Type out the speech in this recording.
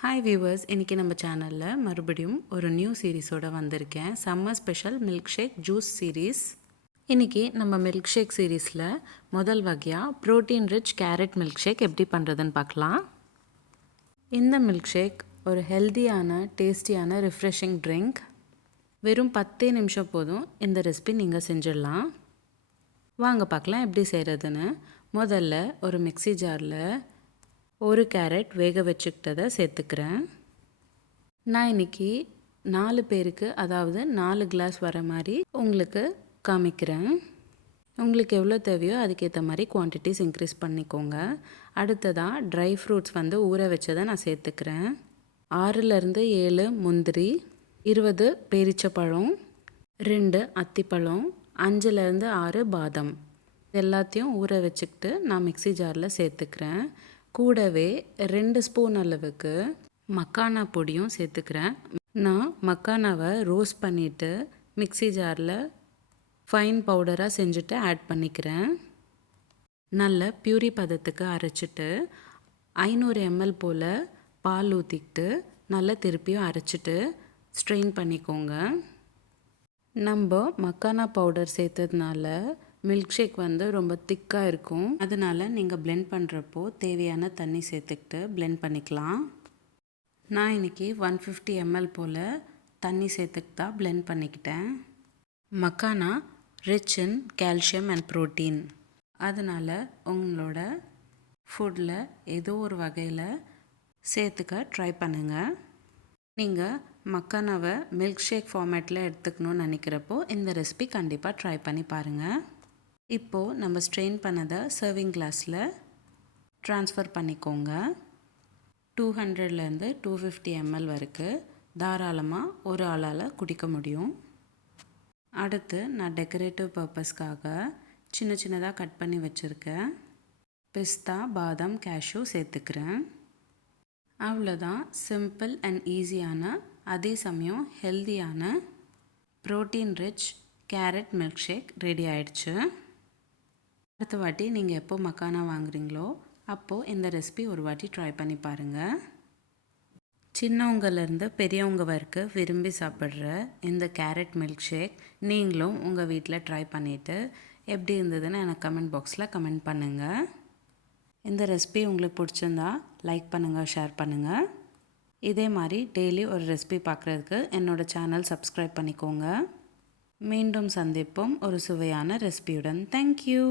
Hi viewers, இன்றைக்கி நம்ம சேனலில் மறுபடியும் ஒரு நியூ சீரீஸோடு வந்திருக்கேன். Summer special milkshake juice series. இன்றைக்கி நம்ம மில்க் ஷேக் சீரீஸில் முதல் வகையாக protein rich carrot milkshake எப்படி பண்ணுறதுன்னு பார்க்கலாம். இந்த மில்க் ஷேக் ஒரு ஹெல்த்தியான டேஸ்டியான ரிஃப்ரெஷிங் ட்ரிங்க். வெறும் 10 நிமிஷம் போதும் இந்த ரெசிபி நீங்கள் செஞ்சிடலாம். வாங்க பார்க்கலாம் எப்படி செய்கிறதுன்னு. முதல்ல ஒரு மிக்ஸி ஜாரில் ஒரு கேரட் வேக வச்சுக்கிட்டதை சேர்த்துக்கிறேன். நான் இன்றைக்கி 4 பேருக்கு, அதாவது 4 கிளாஸ் வர மாதிரி உங்களுக்கு காமிக்கிறேன். உங்களுக்கு எவ்வளோ தேவையோ அதுக்கேற்ற மாதிரி குவான்டிட்டிஸ் இன்க்ரீஸ் பண்ணிக்கோங்க. அடுத்ததாக ட்ரை ஃப்ரூட்ஸ் ஊற வச்சதை நான் சேர்த்துக்கிறேன். 6லேருந்து 7 முந்திரி, 20 பேரிச்சப்பழம், 2 அத்திப்பழம், 5லேருந்து 6 பாதாம். எல்லாத்தையும் ஊற வச்சுக்கிட்டு நான் மிக்ஸி ஜாரில் சேர்த்துக்கிறேன். கூடவே 2 ஸ்பூன் அளவுக்கு மக்கானா பொடியும் சேர்த்துக்கிறேன். நான் மக்கானாவை ரோஸ்ட் பண்ணிவிட்டு மிக்ஸி ஜாரில் ஃபைன் பவுடராக செஞ்சுட்டு ஆட் பண்ணிக்கிறேன். நல்ல பியூரி பதத்துக்கு அரைச்சிட்டு 500 ml போல் பால் ஊற்றிக்கிட்டு நல்லா திருப்பியும் அரைச்சிட்டு ஸ்ட்ரெயின் பண்ணிக்கோங்க. நம்ம மக்கானா பவுடர் சேர்த்ததுனால மில்க் ஷேக் ரொம்ப திக்காக இருக்கும். அதனால் நீங்கள் பிளெண்ட் பண்ணுறப்போ தேவையான தண்ணி சேர்த்துக்கிட்டு பிளெண்ட் பண்ணிக்கலாம். நான் இன்றைக்கி 150 ml போல் தண்ணி சேர்த்துக்கிட்டு தான் பிளெண்ட் பண்ணிக்கிட்டேன். Makhana rich in calcium and protein. அதனால் உங்களோட ஃபுட்டில் ஏதோ ஒரு வகையில் சேர்த்துக்க ட்ரை பண்ணுங்கள். நீங்கள் மக்கானாவை மில்க் ஷேக் ஃபார்மேட்டில் எடுத்துக்கணும்னு நினைக்கிறப்போ இந்த ரெசிபி கண்டிப்பாக ட்ரை பண்ணி பாருங்கள். இப்போது நம்ம ஸ்ட்ரெயின் பண்ணதை சர்விங் கிளாஸில் ட்ரான்ஸ்ஃபர் பண்ணிக்கோங்க. 200லேருந்து 250 ml வரைக்கும் தாராளமாக ஒரு ஆளால் குடிக்க முடியும். அடுத்து நான் டெக்கரேட்டிவ் பர்பஸ்க்காக சின்ன சின்னதாக கட் பண்ணி வச்சுருக்கேன் பிஸ்தா, பாதாம், கேஷ்யூ சேர்த்துக்கிறேன். அவ்வளோதான். சிம்பிள் அண்ட் ஈஸியான, அதே சமயம் ஹெல்தியான protein rich carrot milkshake ready ஆயிடுச்சு. அடுத்த வாட்டி நீங்கள் எப்போ மக்கானா வாங்குறீங்களோ அப்போது இந்த ரெசிபி ஒரு வாட்டி ட்ரை பண்ணி பாருங்கள். சின்னவங்கலேருந்து பெரியவங்க வரைக்கும் விரும்பி சாப்பிட்ற இந்த கேரட் மில்க் ஷேக் நீங்களும் உங்கள் வீட்டில் ட்ரை பண்ணிவிட்டு எப்படி இருந்ததுன்னு எனக்கு கமெண்ட் பாக்ஸில் கமெண்ட் பண்ணுங்கள். இந்த ரெசிபி உங்களுக்கு பிடிச்சிருந்தா லைக் பண்ணுங்கள், ஷேர் பண்ணுங்கள். இதே மாதிரி டெய்லி ஒரு ரெசிபி பார்க்குறதுக்கு என்னோடய சேனல் சப்ஸ்கிரைப் பண்ணிக்கோங்க. மீண்டும் சந்திப்போம் ஒரு சுவையான ரெசிபியுடன். தேங்க்யூ.